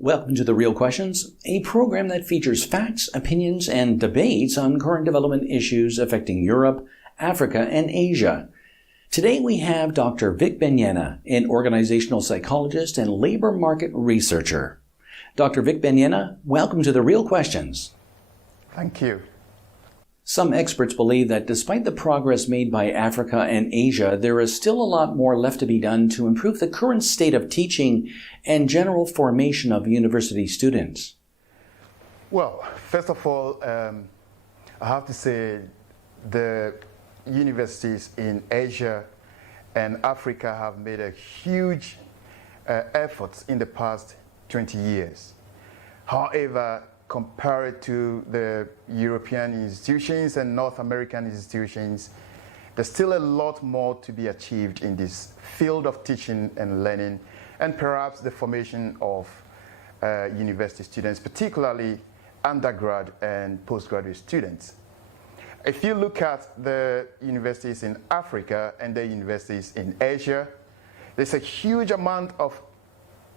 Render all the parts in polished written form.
Welcome to The Real Questions, a program that features facts, opinions, and debates on current development issues affecting Europe, Africa, and Asia. Today we have Dr. Vic Benyena, an organizational psychologist and labor market researcher. Dr. Vic Benyena, welcome to The Real Questions. Thank you. Some experts believe that despite the progress made by Africa and Asia, there is still a lot more left to be done to improve the current state of teaching and general formation of university students. Well, first of all, I have to say the universities in Asia and Africa have made a huge efforts in the past 20 years. However, compared to the European institutions and North American institutions, there's still a lot more to be achieved in this field of teaching and learning, and perhaps the formation of university students, particularly undergrad and postgraduate students. If you look at the universities in Africa and the universities in Asia, there's a huge amount of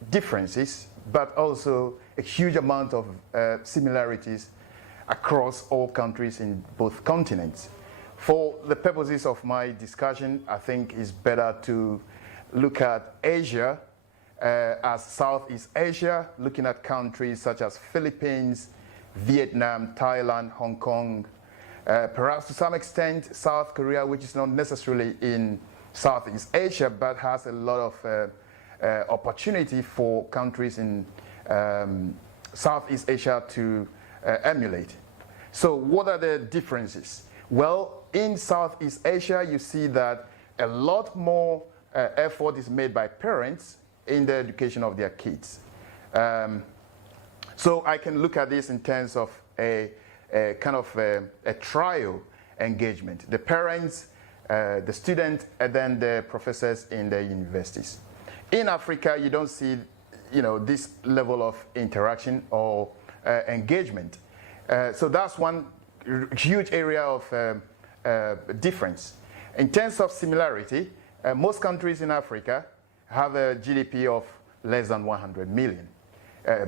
differences, but also a huge amount of similarities across all countries in both continents. For the purposes of my discussion, I think it's better to look at Asia as Southeast Asia, looking at countries such as Philippines, Vietnam, Thailand, Hong Kong, perhaps to some extent South Korea, which is not necessarily in Southeast Asia, but has a lot of opportunity for countries in Southeast Asia to emulate. So what are the differences? Well, in Southeast Asia, you see that a lot more effort is made by parents in the education of their kids. So I can look at this in terms of a kind of a trial engagement. The parents, the student, and then the professors in the universities. In Africa, you don't see, this level of interaction or engagement. So that's one huge area of difference. In terms of similarity, most countries in Africa have a GDP of less than 100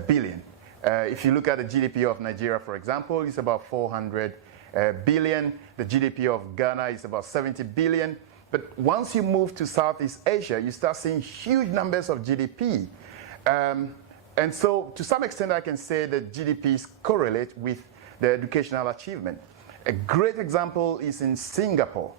billion. If you look at the GDP of Nigeria, for example, it's about 400 billion. The GDP of Ghana is about 70 billion. But once you move to Southeast Asia, you start seeing huge numbers of GDP. And so to some extent, I can say that GDPs correlate with the educational achievement. A great example is in Singapore.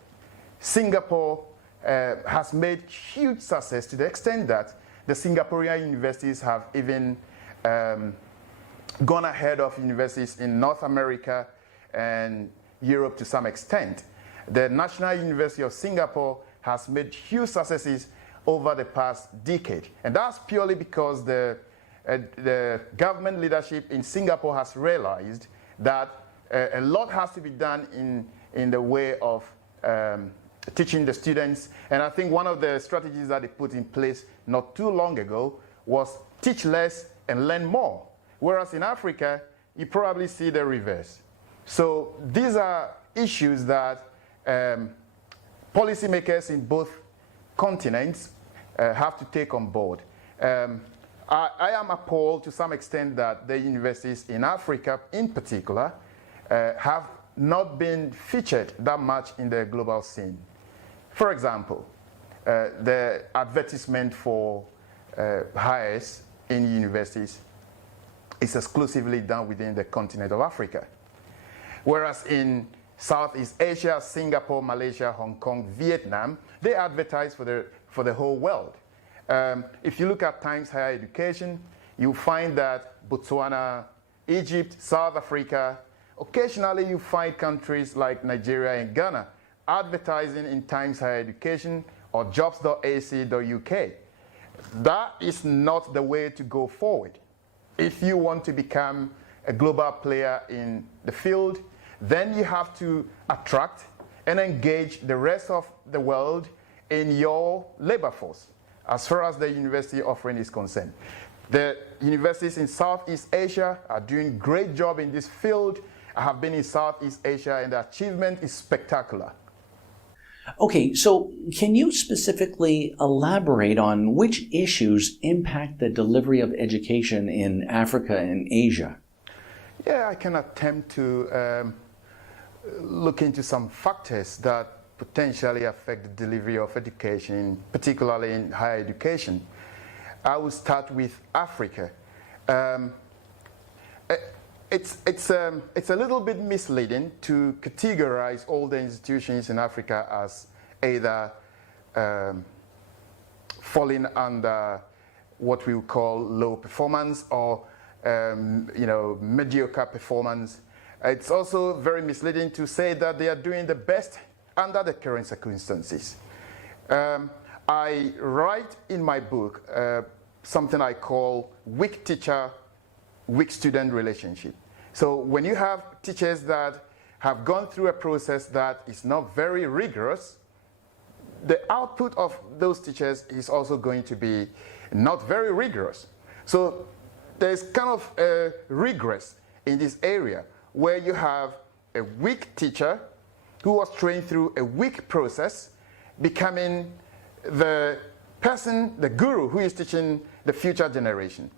Singapore has made huge success to the extent that the Singaporean universities have even gone ahead of universities in North America and Europe to some extent. The National University of Singapore has made huge successes over the past decade. And that's purely because the government leadership in Singapore has realized that a lot has to be done in the way of teaching the students. And I think one of the strategies that they put in place not too long ago was teach less and learn more. Whereas in Africa, you probably see the reverse. So these are issues that policymakers in both continents have to take on board. I am appalled to some extent that the universities in Africa in particular have not been featured that much in the global scene. For example, the advertisement for hires in universities is exclusively done within the continent of Africa. Whereas in Southeast Asia, Singapore, Malaysia, Hong Kong, Vietnam, they advertise for the whole world. If you look at Times Higher Education, you find that Botswana, Egypt, South Africa, occasionally you find countries like Nigeria and Ghana advertising in Times Higher Education or jobs.ac.uk. That is not the way to go forward. If you want to become a global player in the field, then you have to attract and engage the rest of the world in your labor force, as far as the university offering is concerned. The universities in Southeast Asia are doing a great job in this field. I have been in Southeast Asia and the achievement is spectacular. Okay, so can you specifically elaborate on which issues impact the delivery of education in Africa and Asia? Yeah, I can attempt to look into some factors that potentially affect the delivery of education, particularly in higher education. I will start with Africa. It's a little bit misleading to categorize all the institutions in Africa as either falling under what we would call low performance or mediocre performance. It's also very misleading to say that they are doing the best under the current circumstances. I write in my book something I call weak teacher, weak student relationship. So when you have teachers that have gone through a process that is not very rigorous, the output of those teachers is also going to be not very rigorous. So there's kind of a regress in this area where you have a weak teacher who was trained through a weak process becoming the person, the guru who is teaching the future generation.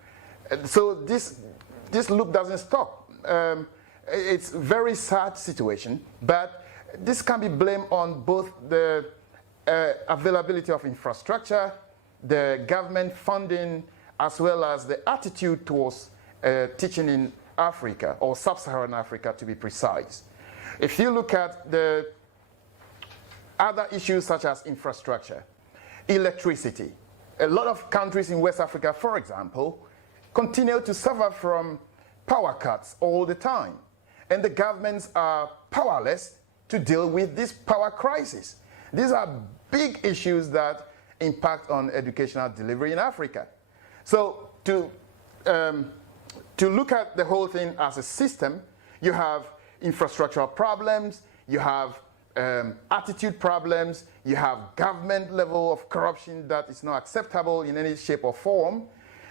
So this loop doesn't stop. It's a very sad situation, but this can be blamed on both the availability of infrastructure, the government funding, as well as the attitude towards teaching in Africa, or sub-Saharan Africa to be precise. If you look at the other issues such as infrastructure, electricity, a lot of countries in West Africa, for example, continue to suffer from power cuts all the time. And the governments are powerless to deal with this power crisis. These are big issues that impact on educational delivery in Africa. So to look at the whole thing as a system, you have infrastructural problems, you have attitude problems, you have government level of corruption that is not acceptable in any shape or form.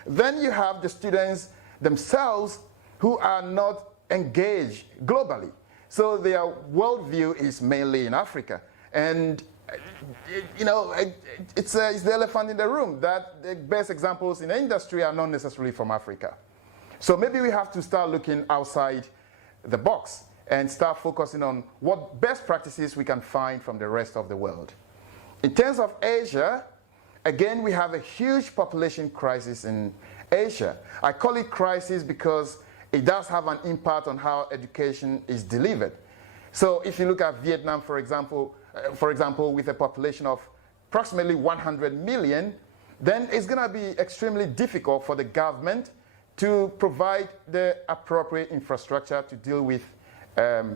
Then you have the students themselves who are not engaged globally. So their worldview is mainly in Africa. And it's the elephant in the room that the best examples in the industry are not necessarily from Africa. So maybe we have to start looking outside the box and start focusing on what best practices we can find from the rest of the world. In terms of Asia, again, we have a huge population crisis in Asia. I call it crisis because it does have an impact on how education is delivered. So if you look at Vietnam, for example, with a population of approximately 100 million, then it's going to be extremely difficult for the government to provide the appropriate infrastructure to deal with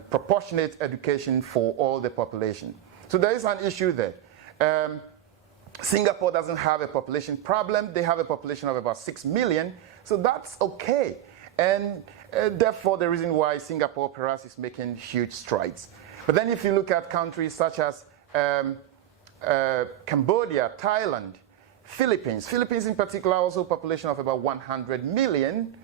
proportionate education for all the population. So there is an issue there. Singapore doesn't have a population problem. They have a population of about 6 million, so that's okay. And therefore, the reason why Singapore perhaps is making huge strides. But then if you look at countries such as Cambodia, Thailand, Philippines in particular, also a population of about 100 million,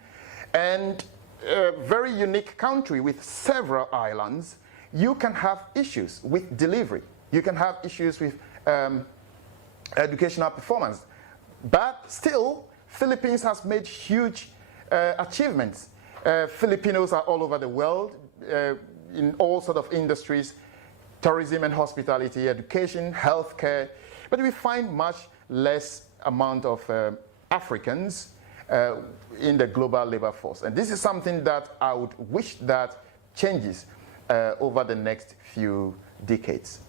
and a very unique country with several islands, you can have issues with delivery. You can have issues with educational performance. But still, Philippines has made huge achievements. Filipinos are all over the world in all sorts of industries, tourism and hospitality, education, healthcare. But we find much less amount of Africans in the global labor force. And this is something that I would wish that changes over the next few decades.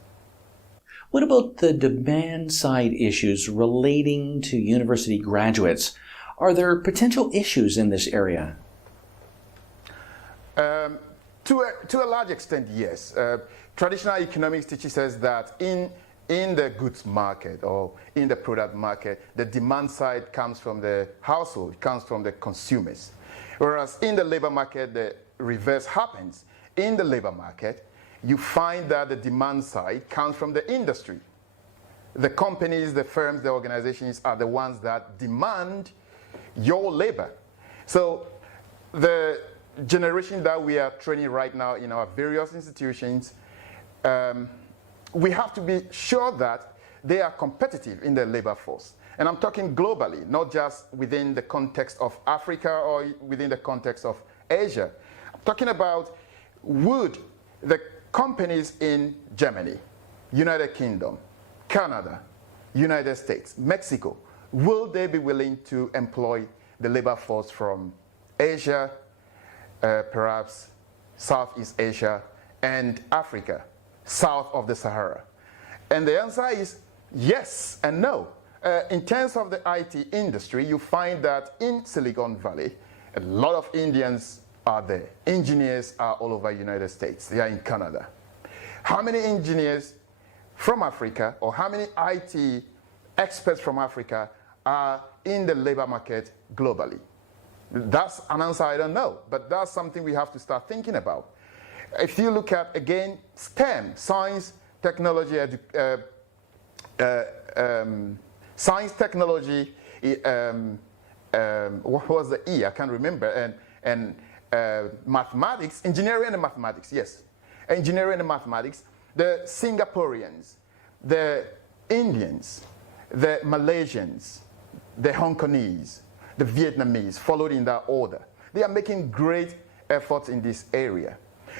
What about the demand side issues relating to university graduates? Are there potential issues in this area? To a large extent, yes. Traditional economics teaches us that in the goods market or in the product market, the demand side comes from the household, comes from the consumers. Whereas in the labor market, the reverse happens. In the labor market, you find that the demand side comes from the industry. The companies, the firms, the organizations are the ones that demand your labor. So the generation that we are training right now in our various institutions we have to be sure that they are competitive in the labor force. And I'm talking globally, not just within the context of Africa or within the context of Asia. I'm talking about, would the companies in Germany, United Kingdom, Canada, United States, Mexico, will they be willing to employ the labor force from Asia, perhaps Southeast Asia, and Africa, south of the Sahara? And the answer is yes and no. In terms of the IT industry, you find that in Silicon Valley, a lot of Indians are there. Engineers are all over the United States. They are in Canada. How many engineers from Africa, or how many IT experts from Africa are in the labor market globally? That's an answer I don't know, but that's something we have to start thinking about. If you look at, again, STEM, science, technology, what was the E? I can't remember. And mathematics, engineering and mathematics, yes. Engineering and mathematics. The Singaporeans, the Indians, the Malaysians, the Hong Kongese, the Vietnamese, followed in that order. They are making great efforts in this area.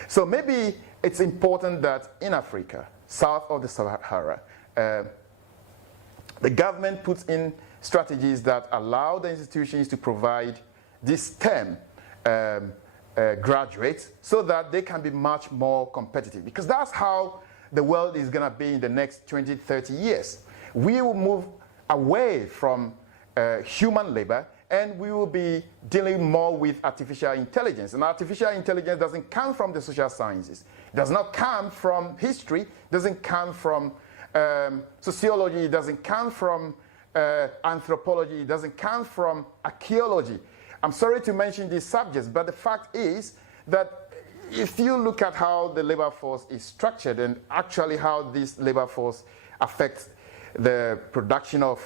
So maybe it's important that in Africa, south of the Sahara, the government puts in strategies that allow the institutions to provide this STEM graduates so that they can be much more competitive. Because that's how the world is going to be in the next 20, 30 years. We will move away from human labor, and we will be dealing more with artificial intelligence. And artificial intelligence doesn't come from the social sciences. It does not come from history, doesn't come from sociology, it doesn't come from anthropology, it doesn't come from archaeology. I'm sorry to mention these subjects, but the fact is that if you look at how the labor force is structured and actually how this labor force affects the production of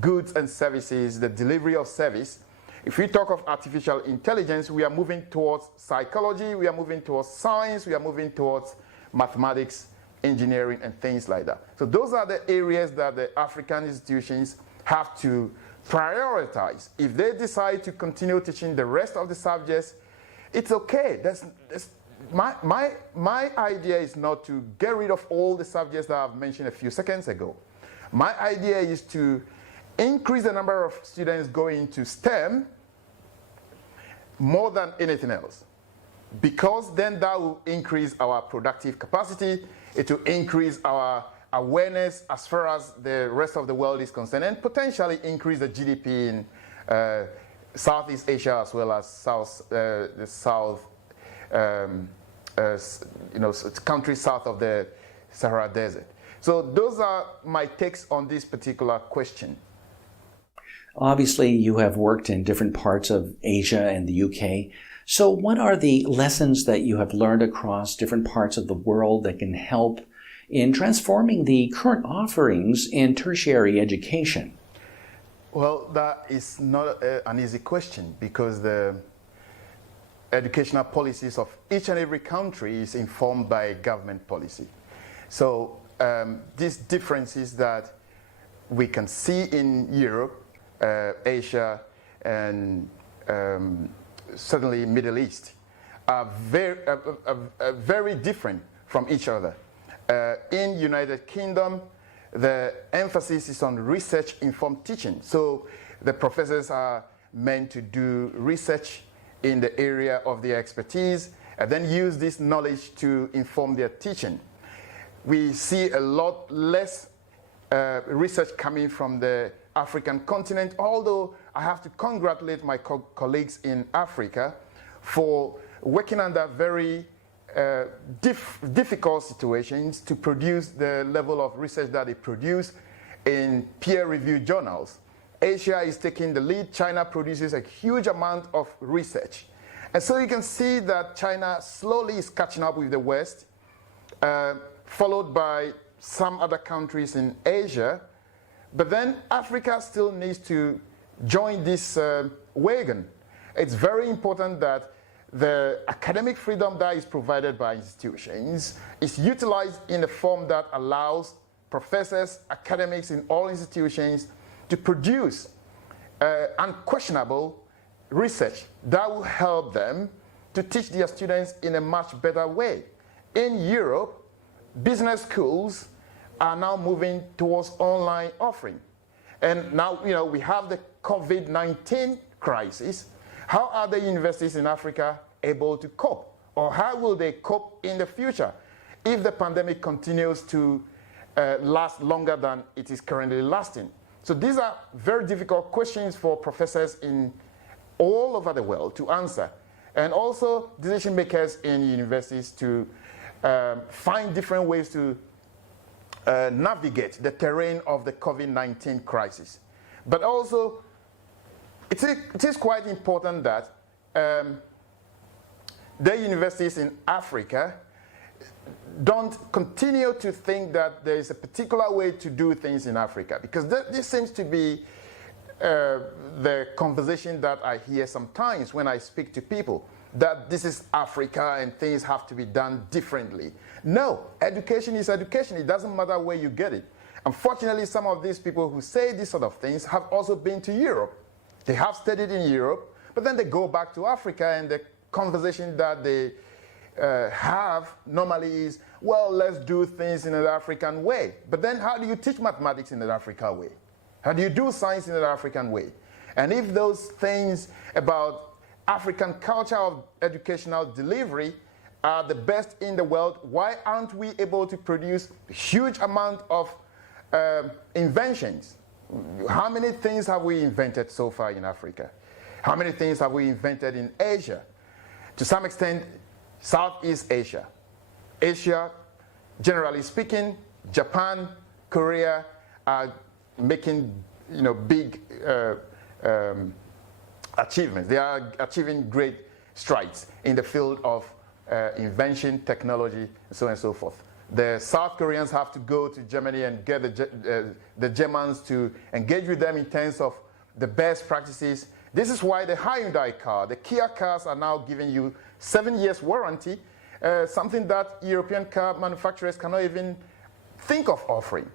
goods and services, the delivery of service, if we talk of artificial intelligence, we are moving towards psychology, we are moving towards science, we are moving towards mathematics, engineering, and things like that. So those are the areas that the African institutions have to prioritize. If they decide to continue teaching the rest of the subjects, it's okay. My idea is not to get rid of all the subjects that I've mentioned a few seconds ago. My idea is to increase the number of students going to STEM more than anything else, because then that will increase our productive capacity, it will increase our awareness as far as the rest of the world is concerned, and potentially increase the GDP in Southeast Asia as well as the South, countries south of the Sahara Desert. So those are my takes on this particular question. Obviously, you have worked in different parts of Asia and the UK. So what are the lessons that you have learned across different parts of the world that can help in transforming the current offerings in tertiary education? Well, that is not an easy question, because the educational policies of each and every country is informed by government policy. So these differences that we can see in Europe, Asia, and certainly Middle East are very different from each other. In United Kingdom, the emphasis is on research-informed teaching. So the professors are meant to do research in the area of their expertise and then use this knowledge to inform their teaching. We see a lot less research coming from the African continent, although I have to congratulate my colleagues in Africa for working under very difficult situations to produce the level of research that they produce in peer-reviewed journals. Asia is taking the lead. China produces a huge amount of research. And so you can see that China slowly is catching up with the West, followed by some other countries in Asia. But then Africa still needs to join this wagon. It's very important that the academic freedom that is provided by institutions is utilized in a form that allows professors, academics in all institutions to produce unquestionable research that will help them to teach their students in a much better way. In Europe, business schools are now moving towards online offering. And now, we have the COVID-19 crisis. How are the universities in Africa able to cope? Or how will they cope in the future if the pandemic continues to last longer than it is currently lasting? So these are very difficult questions for professors in all over the world to answer, and also decision makers in universities to find different ways to navigate the terrain of the COVID-19 crisis. But also, it is quite important that the universities in Africa don't continue to think that there is a particular way to do things in Africa, because this seems to be the conversation that I hear sometimes when I speak to people, that this is Africa and things have to be done differently. No, education is education. It doesn't matter where you get it. Unfortunately, some of these people who say these sort of things have also been to Europe. They have studied in Europe, but then they go back to Africa, and the conversation that they have normally is, well, let's do things in an African way. But then how do you teach mathematics in an African way? How do you do science in an African way? And if those things about African culture of educational delivery are the best in the world, why aren't we able to produce a huge amount of inventions? How many things have we invented so far in Africa? How many things have we invented in Asia? To some extent, Southeast Asia. Asia, generally speaking, Japan, Korea are making big achievements. They are achieving great strides in the field of invention, technology, and so on and so forth. The South Koreans have to go to Germany and get the Germans to engage with them in terms of the best practices. This is why the Hyundai car, the Kia cars are now giving you 7 years warranty, something that European car manufacturers cannot even think of offering.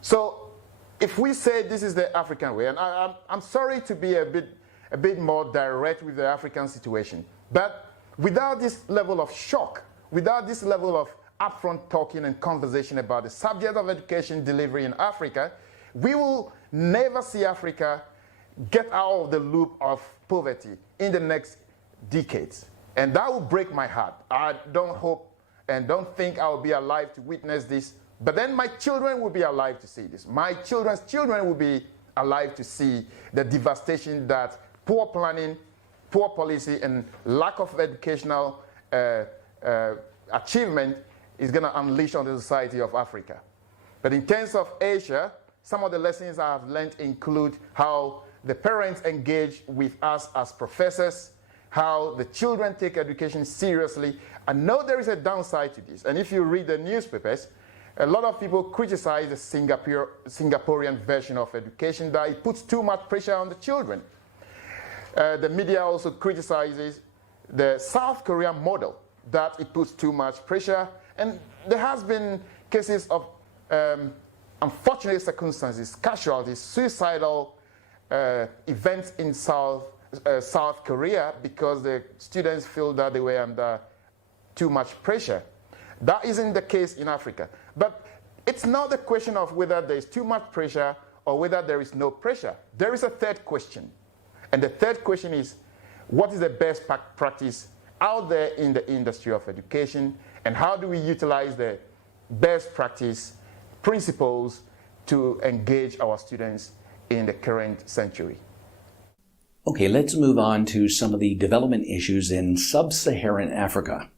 So if we say this is the African way, and I'm sorry to be a bit more direct with the African situation, but without this level of shock, without this level of upfront talking and conversation about the subject of education delivery in Africa, we will never see Africa get out of the loop of poverty in the next decades. And that will break my heart. I don't hope and don't think I will be alive to witness this, but then my children will be alive to see this. My children's children will be alive to see the devastation that poor planning, poor policy, and lack of educational achievement is going to unleash on the society of Africa. But in terms of Asia, some of the lessons I have learned include how the parents engage with us as professors, how the children take education seriously. I know there is a downside to this, and if you read the newspapers, a lot of people criticize the Singaporean version of education, that it puts too much pressure on the children. The media also criticizes the South Korean model, that it puts too much pressure, and there has been cases of unfortunate circumstances, casualties, suicidal events in South Korea because the students feel that they were under too much pressure. That isn't the case in Africa. But it's not the question of whether there is too much pressure or whether there is no pressure. There is a third question. And the third question is, what is the best practice out there in the industry of education, and how do we utilize the best practice principles to engage our students in the current century? Okay, let's move on to some of the development issues in sub-Saharan Africa.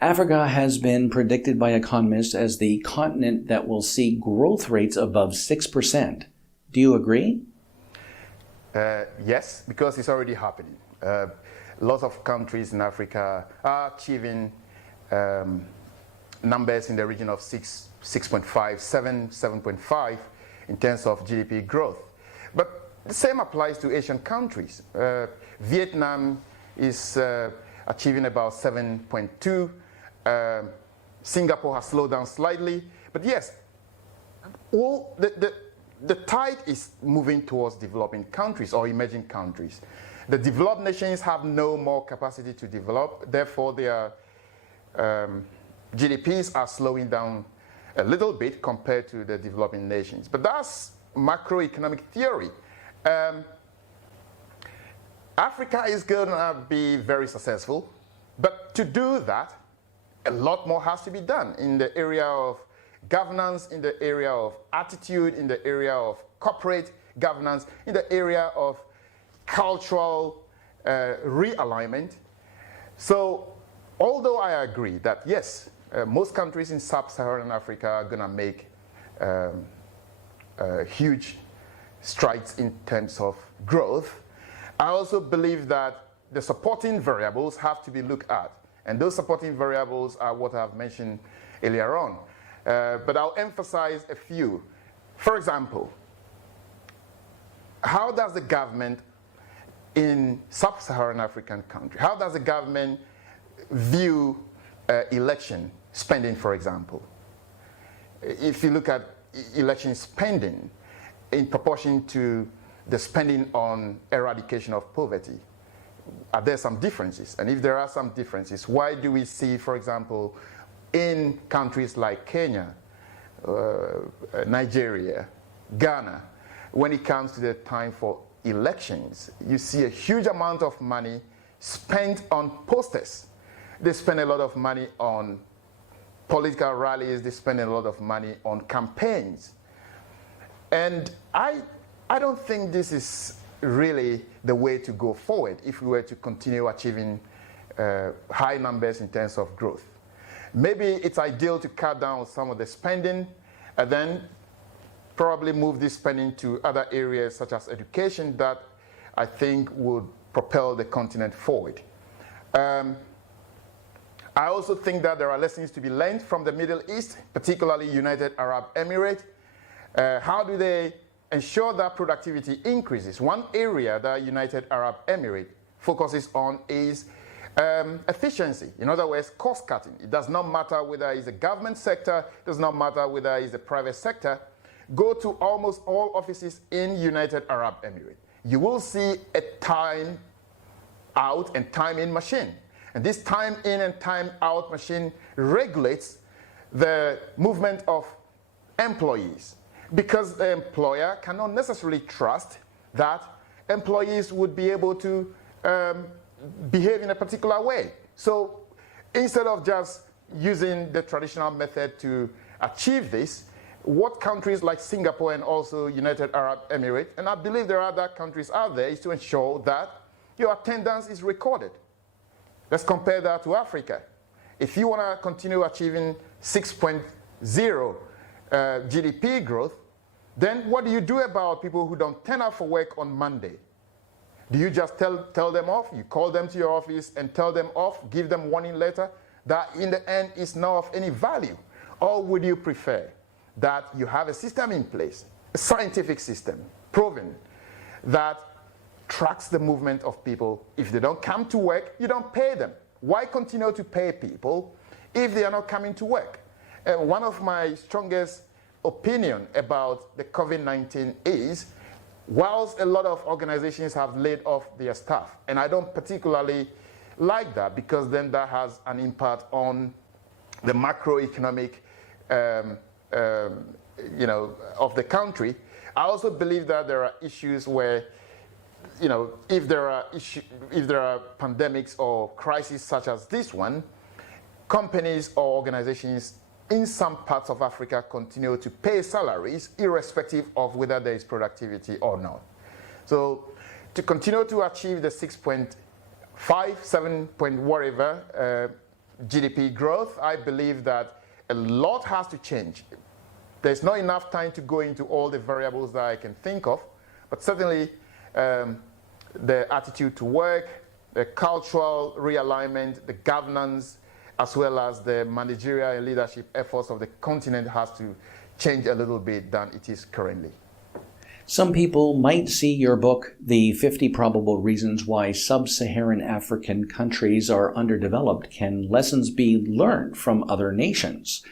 Africa has been predicted by economists as the continent that will see growth rates above 6%. Do you agree? Yes, because it's already happening. Lots of countries in Africa are achieving numbers in the region of 6.5, 7, 7.5 in terms of GDP growth. But the same applies to Asian countries. Vietnam is achieving about 7.2. Singapore has slowed down slightly. But yes, all the tide is moving towards developing countries or emerging countries. The developed nations have no more capacity to develop. Therefore, their GDPs are slowing down a little bit compared to the developing nations. But that's macroeconomic theory. Africa is going to be very successful. But to do that, a lot more has to be done in the area of governance, in the area of attitude, in the area of corporate governance, in the area of cultural realignment. So, although I agree that yes, most countries in sub-Saharan Africa are going to make huge strides in terms of growth, I also believe that the supporting variables have to be looked at. And those supporting variables are what I've mentioned earlier on. But I'll emphasize a few. For example, how does the government in sub-Saharan African country, how does the government view election spending, for example? If you look at election spending in proportion to the spending on eradication of poverty, are there some differences? And if there are some differences, why do we see, for example, in countries like Kenya, Nigeria, Ghana, when it comes to the time for elections, you see a huge amount of money spent on posters. They spend a lot of money on political rallies, they spend a lot of money on campaigns. And I don't think this is really the way to go forward if we were to continue achieving high numbers in terms of growth. Maybe it's ideal to cut down some of the spending and then probably move this spending to other areas such as education that I think would propel the continent forward. I also think that there are lessons to be learned from the Middle East, particularly United Arab Emirates. How do they ensure that productivity increases? One area that United Arab Emirates focuses on is efficiency. In other words, cost cutting. It does not matter whether it's a government sector, it does not matter whether it's a private sector. Go to almost all offices in United Arab Emirates. You will see a time out and time in machine. And this time in and time out machine regulates the movement of employees, because the employer cannot necessarily trust that employees would be able to behave in a particular way. So instead of just using the traditional method to achieve this, what countries like Singapore and also United Arab Emirates, and I believe there are other countries out there, is to ensure that your attendance is recorded. Let's compare that to Africa. If you want to continue achieving 6.0 GDP growth, then what do you do about people who don't turn up for work on Monday? Do you just tell them off? You call them to your office and tell them off, give them warning letter that in the end is not of any value? Or would you prefer that you have a system in place, a scientific system, proven, that tracks the movement of people? If they don't come to work, you don't pay them. Why continue to pay people if they are not coming to work? And one of my strongest opinion about the COVID-19 is, whilst a lot of organizations have laid off their staff, and I don't particularly like that, because then that has an impact on the macroeconomic of the country. I also believe that there are issues where, if there are pandemics or crises such as this one, companies or organizations in some parts of Africa continue to pay salaries irrespective of whether there is productivity or not. So to continue to achieve the 6.5, 7 point whatever GDP growth, I believe that a lot has to change. There's not enough time to go into all the variables that I can think of, but certainly the attitude to work, the cultural realignment, the governance, as well as the managerial and leadership efforts of the continent has to change a little bit than it is currently. Some people might see your book, The 50 Probable Reasons Why Sub-Saharan African Countries Are Underdeveloped, Can Lessons Be Learned from Other Nations,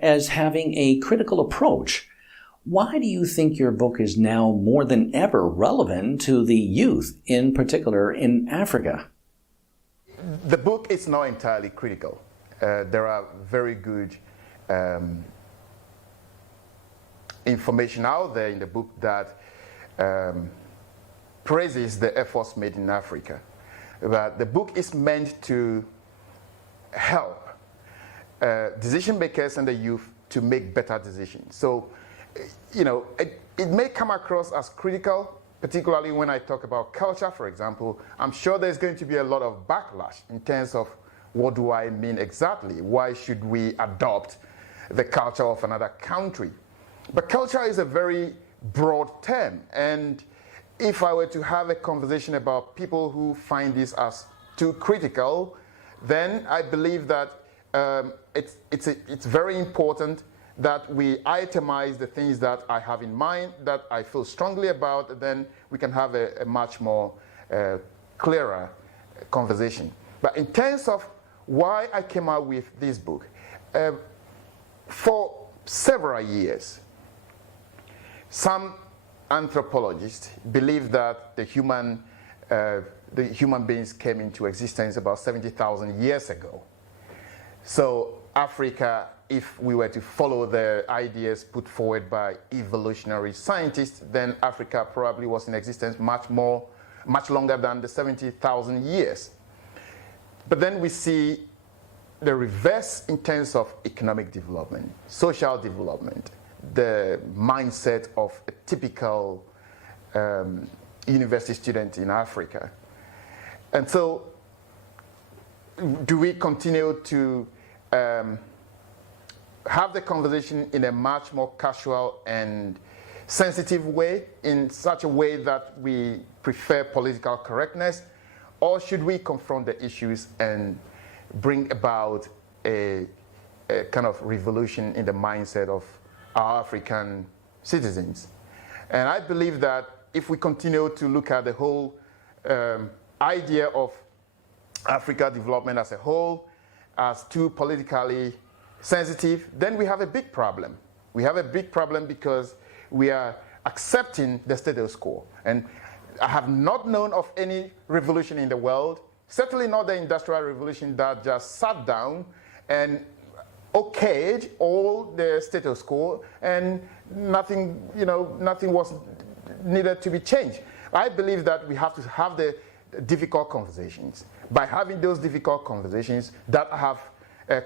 as having a critical approach. Why do you think your book is now more than ever relevant to the youth, in particular in Africa? The book is not entirely critical. There are very good information out there in the book that praises the efforts made in Africa. But the book is meant to help decision makers and the youth to make better decisions. So, you know, it may come across as critical, particularly when I talk about culture, for example. I'm sure there's going to be a lot of backlash in terms of what do I mean exactly? Why should we adopt the culture of another country? But culture is a very broad term, and if I were to have a conversation about people who find this as too critical, then I believe that it's very important that we itemize the things that I have in mind, that I feel strongly about, then we can have a much more clearer conversation. But in terms of why I came out with this book, for several years, some anthropologists believe that the human beings came into existence about 70,000 years ago. So Africa, if we were to follow the ideas put forward by evolutionary scientists, then Africa probably was in existence much longer than the 70,000 years. But then we see the reverse in terms of economic development, social development, the mindset of a typical university student in Africa. And so, do we continue to have the conversation in a much more casual and sensitive way, in such a way that we prefer political correctness, or should we confront the issues and bring about a kind of revolution in the mindset of our African citizens? And I believe that if we continue to look at the whole idea of Africa development as a whole as too politically sensitive, then we have a big problem. We have a big problem because we are accepting the status quo. And I have not known of any revolution in the world, certainly not the Industrial Revolution, that just sat down and okayed all the status quo and nothing was needed to be changed. I believe that we have to have the difficult conversations. By having those difficult conversations that I have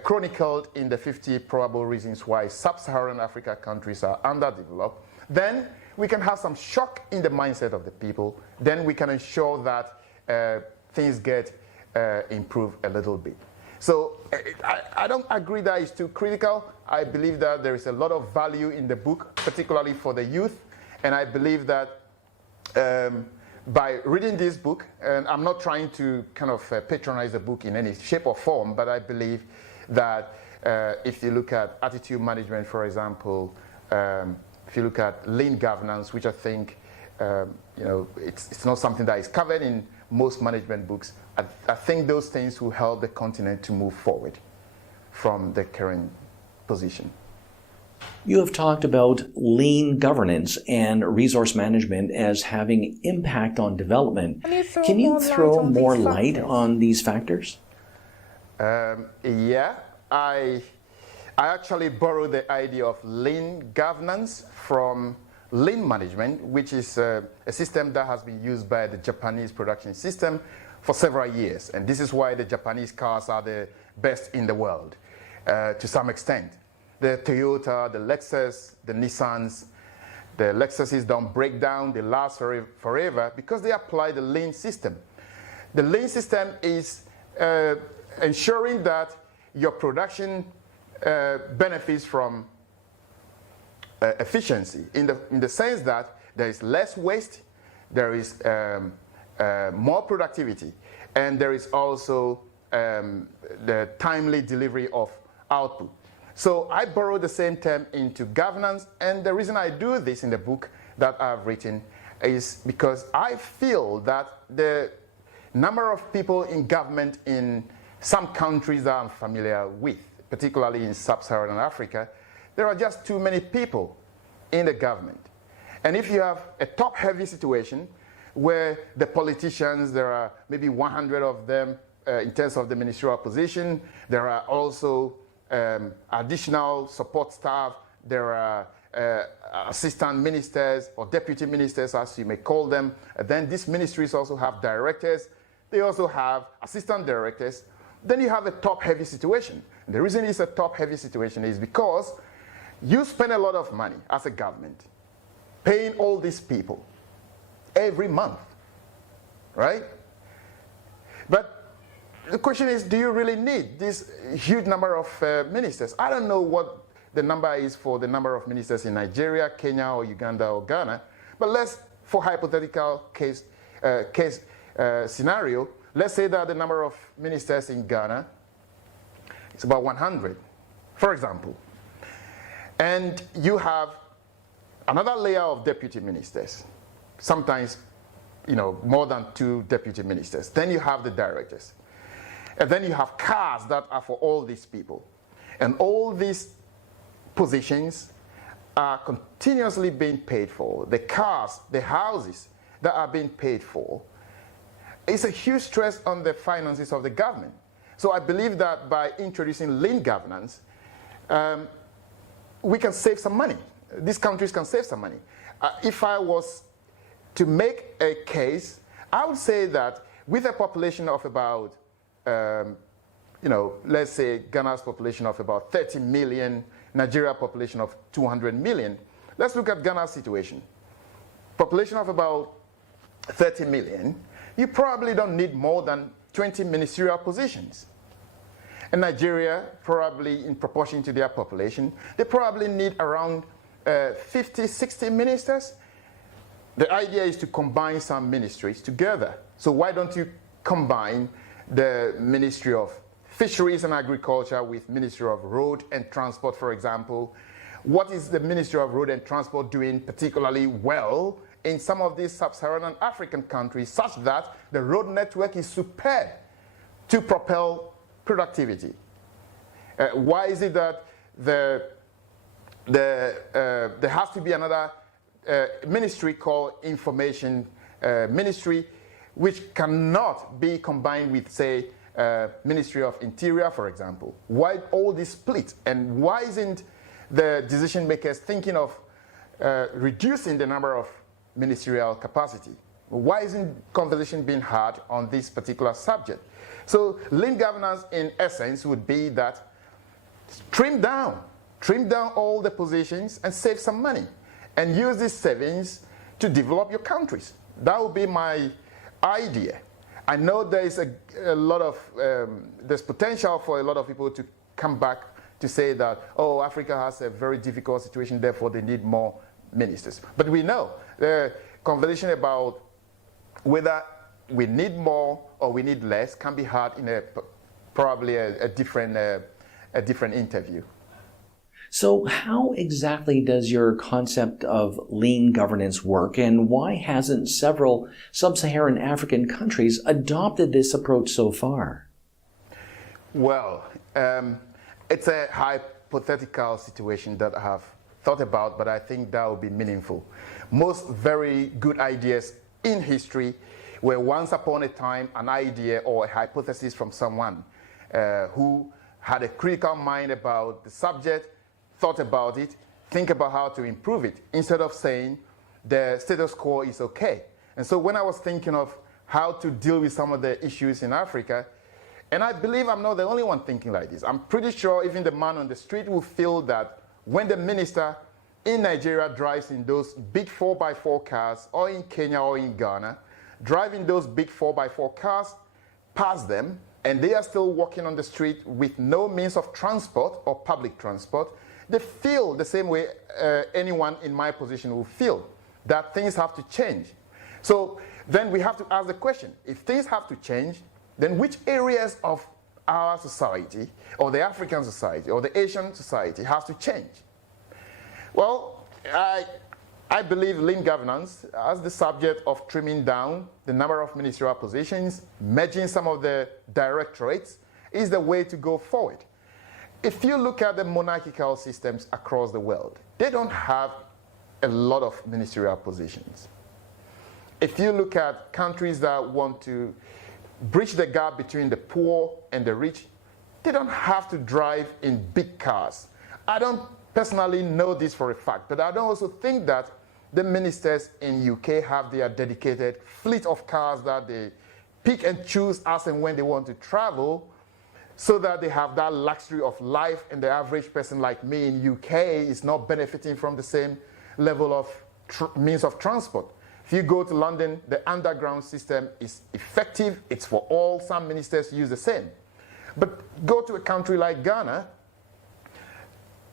chronicled in the 50 probable reasons why sub-Saharan Africa countries are underdeveloped, then we can have some shock in the mindset of the people. Then we can ensure that things get improved a little bit. So I don't agree that it's too critical. I believe that there is a lot of value in the book, particularly for the youth. And I believe that by reading this book, and I'm not trying to kind of patronize the book in any shape or form, but I believe that if you look at attitude management, for example, if you look at lean governance, which I think it's not something that is covered in most management books, I think those things will help the continent to move forward from the current position. You have talked about lean governance and resource management as having impact on development. Can you throw more light on these factors? Yeah, I actually borrowed the idea of lean governance from lean management, which is a system that has been used by the Japanese production system for several years. And this is why the Japanese cars are the best in the world, to some extent. The Toyota, the Lexus, the Nissans, the Lexuses don't break down, they last forever because they apply the lean system. The lean system is ensuring that your production benefits from efficiency in the sense that there is less waste, there is more productivity, and there is also the timely delivery of output. So I borrow the same term into governance, and the reason I do this in the book that I've written is because I feel that the number of people in government in some countries that I'm familiar with, particularly in sub-Saharan Africa, there are just too many people in the government. And if you have a top-heavy situation where the politicians, there are maybe 100 of them in terms of the ministerial position, there are also additional support staff, there are assistant ministers or deputy ministers, as you may call them. And then these ministries also have directors. They also have assistant directors. Then you have a top-heavy situation. And the reason it's a top-heavy situation is because you spend a lot of money as a government paying all these people every month, right? But the question is, do you really need this huge number of ministers? I don't know what the number is for the number of ministers in Nigeria, Kenya, or Uganda, or Ghana. But let's, for hypothetical case scenario, let's say that the number of ministers in Ghana is about 100, for example. And you have another layer of deputy ministers, sometimes, more than 2 deputy ministers. Then you have the directors. And then you have cars that are for all these people. And all these positions are continuously being paid for. The cars, the houses that are being paid for, it's a huge stress on the finances of the government. So I believe that by introducing lean governance, we can save some money. These countries can save some money. If I was to make a case, I would say that with a population of about, let's say Ghana's population of about 30 million, Nigeria population of 200 million. Let's look at Ghana's situation. Population of about 30 million, you probably don't need more than 20 ministerial positions. And Nigeria, probably in proportion to their population, they probably need around 50, 60 ministers. The idea is to combine some ministries together. So why don't you combine the Ministry of Fisheries and Agriculture with Ministry of Road and Transport, for example? What is the Ministry of Road and Transport doing particularly well in some of these sub-Saharan African countries, such that the road network is superb to propel productivity? Why is it that there has to be another ministry called Information Ministry, which cannot be combined with, say, Ministry of Interior, for example? Why all this split? And why isn't the decision makers thinking of reducing the number of ministerial capacity? Why isn't conversation being had on this particular subject? So lean governance in essence would be that trim down all the positions and save some money and use these savings to develop your countries. That would be my idea. I know there is a lot of, there's potential for a lot of people to come back to say that, oh, Africa has a very difficult situation, therefore they need more ministers. But we know the conversation about whether we need more or we need less can be had in probably a different interview. So how exactly does your concept of lean governance work, and why hasn't several sub-Saharan African countries adopted this approach so far? Well, it's a hypothetical situation that I have thought about, but I think that would be meaningful. Most very good ideas in history were once upon a time an idea or a hypothesis from someone who had a critical mind about the subject, thought about it, think about how to improve it, instead of saying the status quo is okay. And so when I was thinking of how to deal with some of the issues in Africa, and I believe I'm not the only one thinking like this. I'm pretty sure even the man on the street will feel that when the minister in Nigeria drives in those big 4x4 cars, or in Kenya or in Ghana, driving those big 4x4 cars past them, and they are still walking on the street with no means of transport or public transport, they feel the same way anyone in my position will feel, that things have to change. So then we have to ask the question, if things have to change, then which areas of our society, or the African society, or the Asian society has to change? Well, I believe lean governance as the subject of trimming down the number of ministerial positions, merging some of the directorates, is the way to go forward. If you look at the monarchical systems across the world, they don't have a lot of ministerial positions. If you look at countries that want to bridge the gap between the poor and the rich, they don't have to drive in big cars. I don't personally know this for a fact, but I don't also think that the ministers in UK have their dedicated fleet of cars that they pick and choose as and when they want to travel, so that they have that luxury of life, and the average person like me in UK is not benefiting from the same level of means of transport. If you go to London, the underground system is effective. It's for all. Some ministers use the same. But go to a country like Ghana,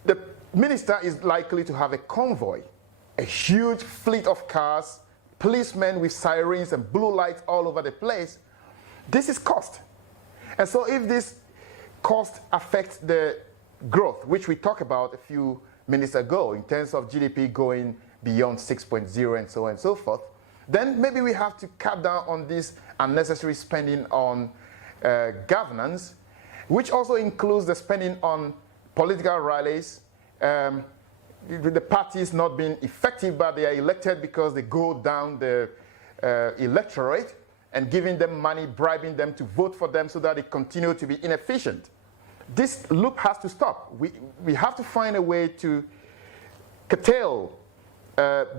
the minister is likely to have a convoy, a huge fleet of cars, policemen with sirens and blue lights all over the place. This is cost. And so if this cost affects the growth, which we talked about a few minutes ago, in terms of GDP going beyond 6.0 and so on and so forth, then maybe we have to cut down on this unnecessary spending on governance, which also includes the spending on political rallies, the parties not being effective, but they are elected because they go down the electorate and giving them money, bribing them to vote for them so that they continue to be inefficient. This loop has to stop. We have to find a way to curtail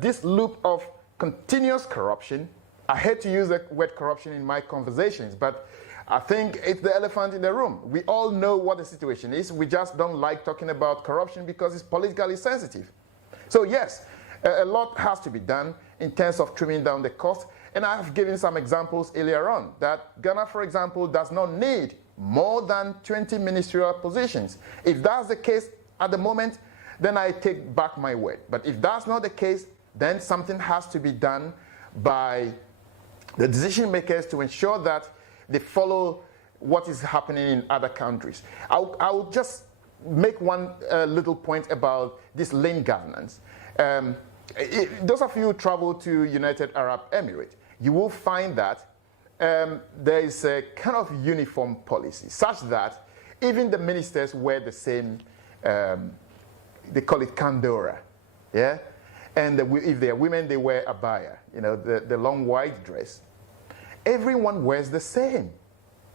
this loop of continuous corruption. I hate to use the word corruption in my conversations, but I think it's the elephant in the room. We all know what the situation is. We just don't like talking about corruption because it's politically sensitive. So yes, a lot has to be done in terms of trimming down the cost. And I have given some examples earlier on that Ghana, for example, does not need more than 20 ministerial positions. If that's the case at the moment, then I take back my word. But if that's not the case, then something has to be done by the decision makers to ensure that they follow what is happening in other countries. I'll just make one little point about this lean governance. Those of you who travel to United Arab Emirates, you will find that there is a kind of uniform policy such that even the ministers wear the same, they call it kandora, yeah? And if they are women, they wear abaya, you know, the long white dress. Everyone wears the same.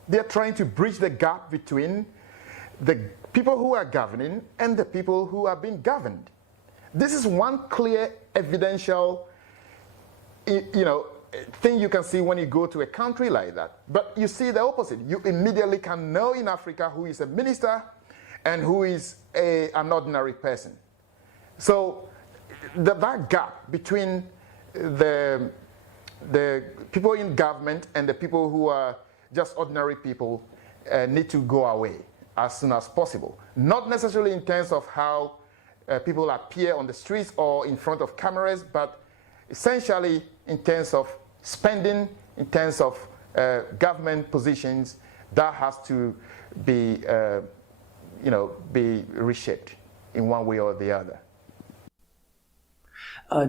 They're trying to bridge the gap between the people who are governing and the people who are being governed. This is one clear evidential, thing you can see when you go to a country like that. But you see the opposite. You immediately can know in Africa who is a minister and who is an ordinary person. So that gap between the people in government and the people who are just ordinary people need to go away as soon as possible. Not necessarily in terms of how people appear on the streets or in front of cameras, but essentially in terms of spending, in terms of government positions, that has to be, be reshaped in one way or the other.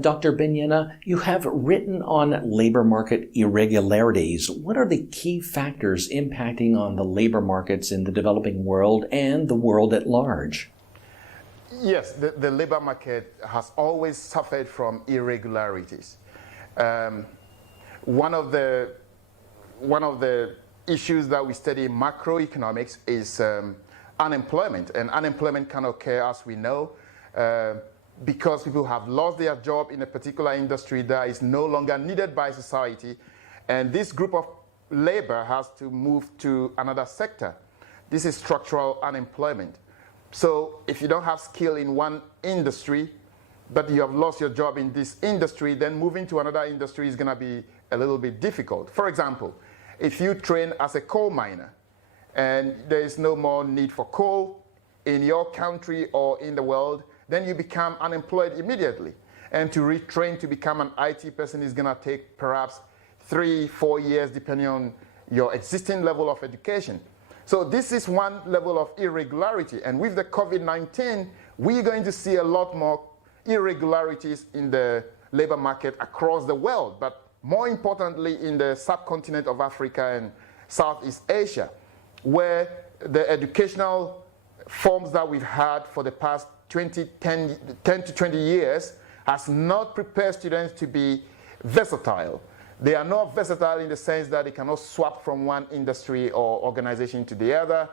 Dr. Benyena, you have written on labor market irregularities. What are the key factors impacting on the labor markets in the developing world and the world at large? Yes, the labor market has always suffered from irregularities. One of the issues that we study in macroeconomics is unemployment, and unemployment can occur, as we know, because people have lost their job in a particular industry that is no longer needed by society, and this group of labor has to move to another sector. This is structural unemployment. So if you don't have skill in one industry, but you have lost your job in this industry, then moving to another industry is going to be a little bit difficult. For example, if you train as a coal miner and there is no more need for coal in your country or in the world, then you become unemployed immediately. And to retrain to become an IT person is going to take perhaps 3-4 years, depending on your existing level of education. So this is one level of irregularity. And with the COVID-19, we're going to see a lot more irregularities in the labor market across the world, but more importantly in the subcontinent of Africa and Southeast Asia, where the educational forms that we've had for the past 10 to 20 years has not prepared students to be versatile. They are not versatile in the sense that they cannot swap from one industry or organization to the other.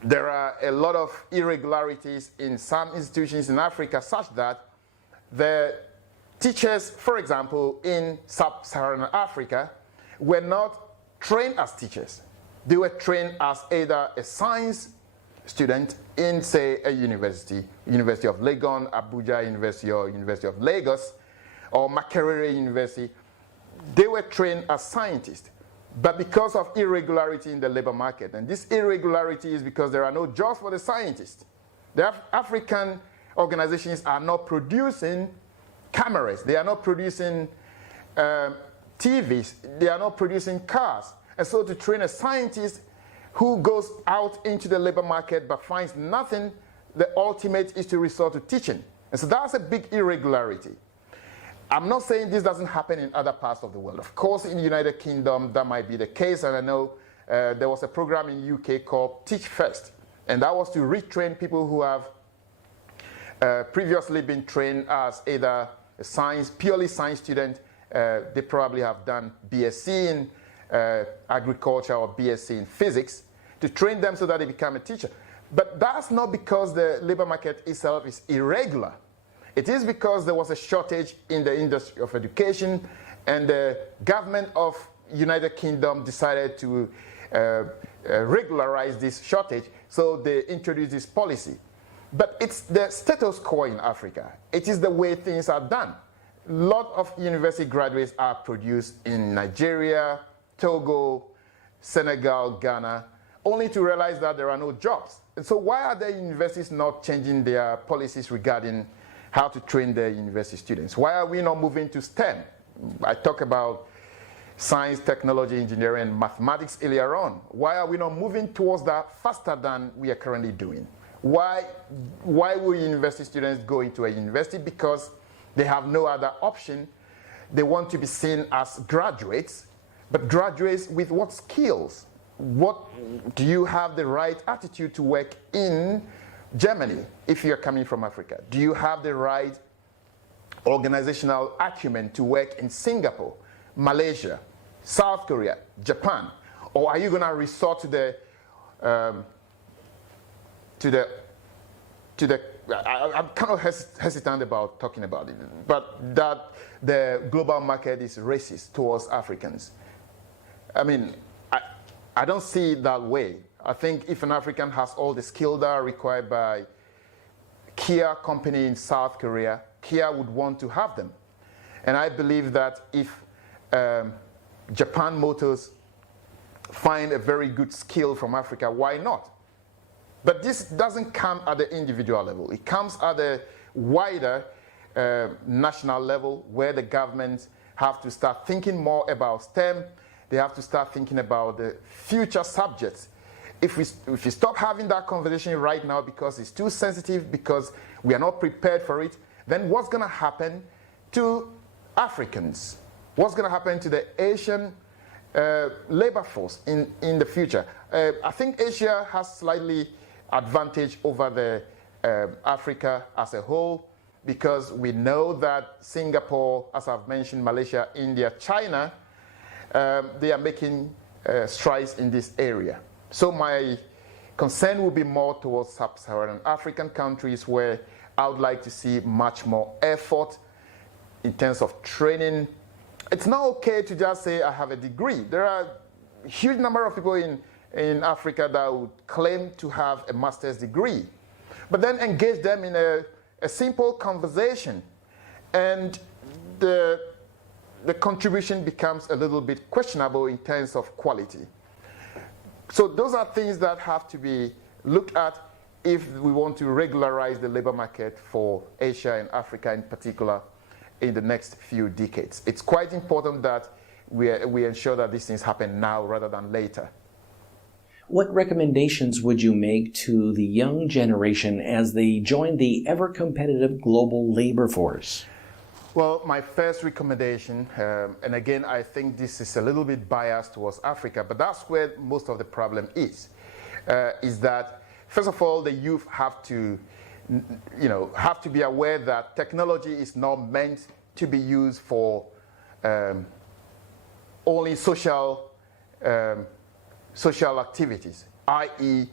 There are a lot of irregularities in some institutions in Africa such that the teachers, for example, in sub-Saharan Africa, were not trained as teachers. They were trained as either a science student in, say, a university, University of Legon, Abuja University, or University of Lagos, or Makerere University. They were trained as scientists. But because of irregularity in the labor market, and this irregularity is because there are no jobs for the scientists. The African organizations are not producing cameras, they are not producing TVs, they are not producing cars. And so to train a scientist who goes out into the labor market but finds nothing, the ultimate is to resort to teaching. And so that's a big irregularity. I'm not saying this doesn't happen in other parts of the world. Of course, in the United Kingdom, that might be the case. And I know there was a program in UK called Teach First. And that was to retrain people who have previously been trained as either a purely science student. They probably have done BSc in agriculture or BSc in physics, to train them so that they become a teacher. But that's not because the labor market itself is irregular. It is because there was a shortage in the industry of education, and the government of United Kingdom decided to regularize this shortage, so they introduced this policy. But it's the status quo in Africa. It is the way things are done. A lot of university graduates are produced in Nigeria, Togo, Senegal, Ghana, only to realize that there are no jobs. And so why are the universities not changing their policies regarding how to train their university students? Why are we not moving to STEM? I talk about science, technology, engineering, and mathematics earlier on. Why are we not moving towards that faster than we are currently doing? Why will university students go into a university? Because they have no other option. They want to be seen as graduates, but graduates with what skills? What do you have the right attitude to work in Germany if you're coming from Africa? Do you have the right organizational acumen to work in Singapore, Malaysia, South Korea, Japan? Or are you going to resort to the I'm kind of hesitant about talking about it, but that the global market is racist towards Africans. I mean, I don't see it that way. I think if an African has all the skills that are required by Kia company in South Korea, Kia would want to have them. And I believe that if Japan Motors find a very good skill from Africa, why not? But this doesn't come at the individual level. It comes at the wider national level, where the governments have to start thinking more about STEM. They have to start thinking about the future subjects. If we stop having that conversation right now because it's too sensitive, because we are not prepared for it, then what's going to happen to Africans? What's going to happen to the Asian labor force in the future? I think Asia has slightly advantage over the Africa as a whole, because we know that Singapore, as I've mentioned, Malaysia, India, China, they are making strides in this area. So my concern will be more towards sub-Saharan African countries, where I would like to see much more effort in terms of training. It's not okay to just say I have a degree. There are a huge number of people in Africa that would claim to have a master's degree, but then engage them in a simple conversation, and the contribution becomes a little bit questionable in terms of quality. So those are things that have to be looked at if we want to regularize the labor market for Asia and Africa in particular in the next few decades. It's quite important that we ensure that these things happen now rather than later. What recommendations would you make to the young generation as they join the ever-competitive global labor force? Well, my first recommendation, and again, I think this is a little bit biased towards Africa, but that's where most of the problem is that, first of all, the youth have to, have to be aware that technology is not meant to be used for only social activities, i.e.,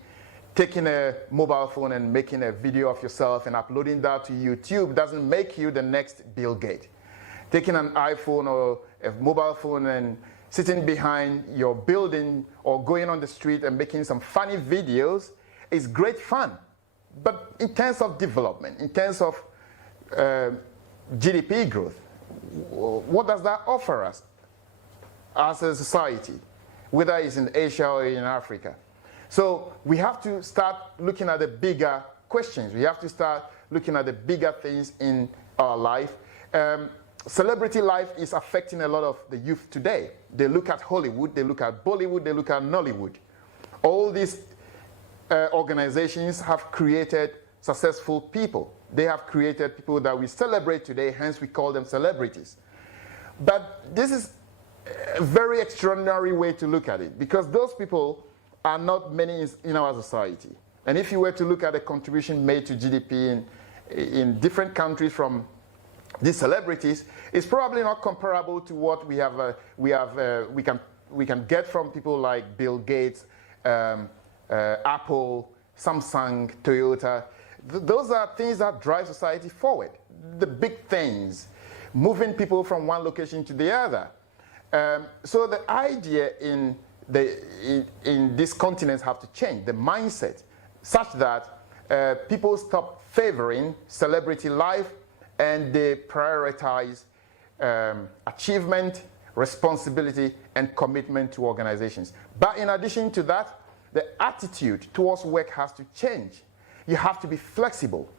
taking a mobile phone and making a video of yourself and uploading that to YouTube doesn't make you the next Bill Gates. Taking an iPhone or a mobile phone and sitting behind your building or going on the street and making some funny videos is great fun. But in terms of development, in terms of GDP growth, what does that offer us as a society, whether it's in Asia or in Africa? So we have to start looking at the bigger questions. We have to start looking at the bigger things in our life. Celebrity life is affecting a lot of the youth today. They look at Hollywood, they look at Bollywood, they look at Nollywood. All these organizations have created successful people. They have created people that we celebrate today, hence we call them celebrities. But this is a very extraordinary way to look at it, because those people are not many in our society. And if you were to look at the contribution made to GDP in different countries from these celebrities, it's probably not comparable to what we can get from people like Bill Gates, Apple, Samsung, Toyota. Those are things that drive society forward. The big things, moving people from one location to the other. So the idea in these continents have to change, the mindset, such that people stop favoring celebrity life and they prioritize achievement, responsibility, and commitment to organizations. But in addition to that, the attitude towards work has to change. You have to be flexible.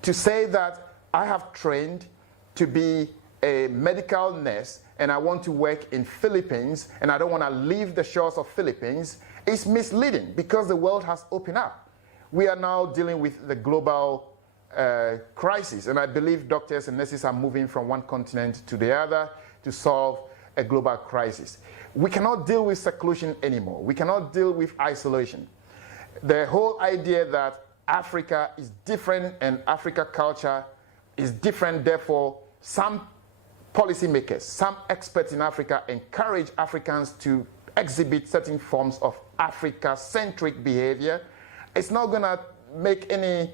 To say that I have trained to be a medical nurse and I want to work in Philippines and I don't want to leave the shores of Philippines is misleading, because the world has opened up. We are now dealing with the global crisis, and I believe doctors and nurses are moving from one continent to the other to solve a global crisis. We cannot deal with seclusion anymore. We cannot deal with isolation. The whole idea that Africa is different and Africa culture is different, therefore some policymakers, some experts in Africa encourage Africans to exhibit certain forms of Africa-centric behavior. It's not going to make any,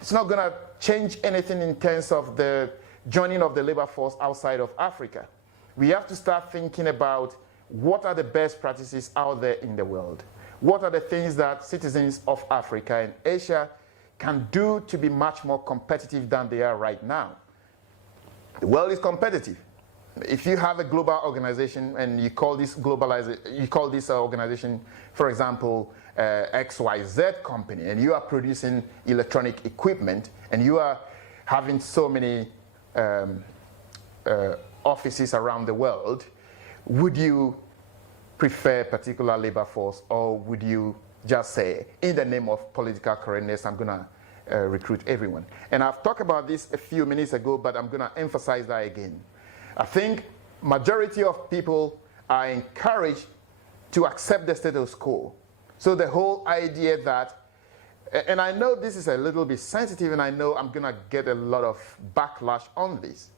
it's not going to change anything in terms of the joining of the labor force outside of Africa. We have to start thinking about what are the best practices out there in the world. What are the things that citizens of Africa and Asia can do to be much more competitive than they are right now? The world is competitive. If you have a global organization and you call this organization, for example, XYZ company, and you are producing electronic equipment, and you are having so many offices around the world, would you prefer a particular labor force, or would you just say, in the name of political correctness, I'm going to recruit everyone? And I've talked about this a few minutes ago, but I'm going to emphasize that again. I think majority of people are encouraged to accept the status quo. So the whole idea that, and I know this is a little bit sensitive, and I know I'm going to get a lot of backlash on this.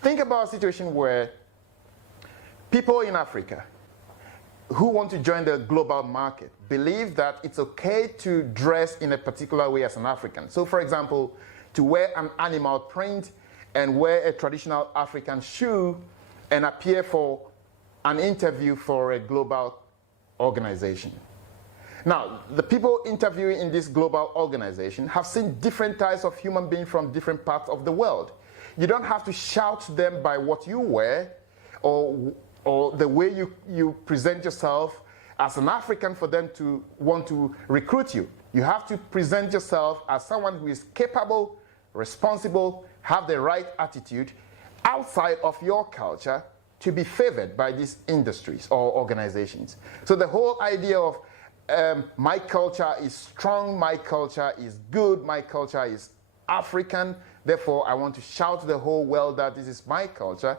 Think about a situation where people in Africa who want to join the global market believe that it's okay to dress in a particular way as an African. So, for example, to wear an animal print and wear a traditional African shoe and appear for an interview for a global organization. Now, the people interviewing in this global organization have seen different types of human beings from different parts of the world. You don't have to shout them by what you wear or the way you present yourself as an African for them to want to recruit you. You have to present yourself as someone who is capable, responsible, have the right attitude outside of your culture to be favored by these industries or organizations. So the whole idea of my culture is strong, my culture is good, my culture is African, Therefore, I want to shout to the whole world that this is my culture.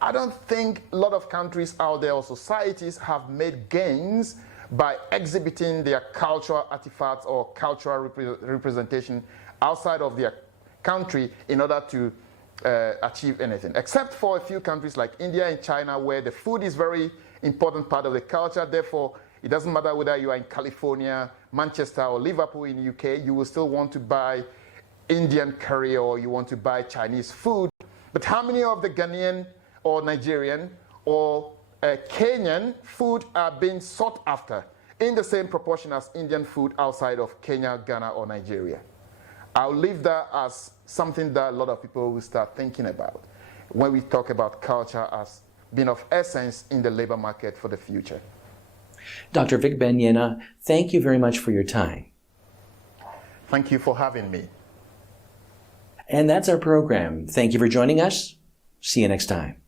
I don't think a lot of countries out there or societies have made gains by exhibiting their cultural artifacts or cultural representation outside of their country in order to achieve anything, except for a few countries like India and China, where the food is very important part of the culture. Therefore, it doesn't matter whether you are in California, Manchester, or Liverpool in the UK, you will still want to buy Indian curry or you want to buy Chinese food. But how many of the Ghanaian or Nigerian or Kenyan food are being sought after in the same proportion as Indian food outside of Kenya, Ghana, or Nigeria? I'll leave that as something that a lot of people will start thinking about when we talk about culture as being of essence in the labor market for the future. Dr. Vic Benyena, thank you very much for your time. Thank you for having me. And that's our program. Thank you for joining us. See you next time.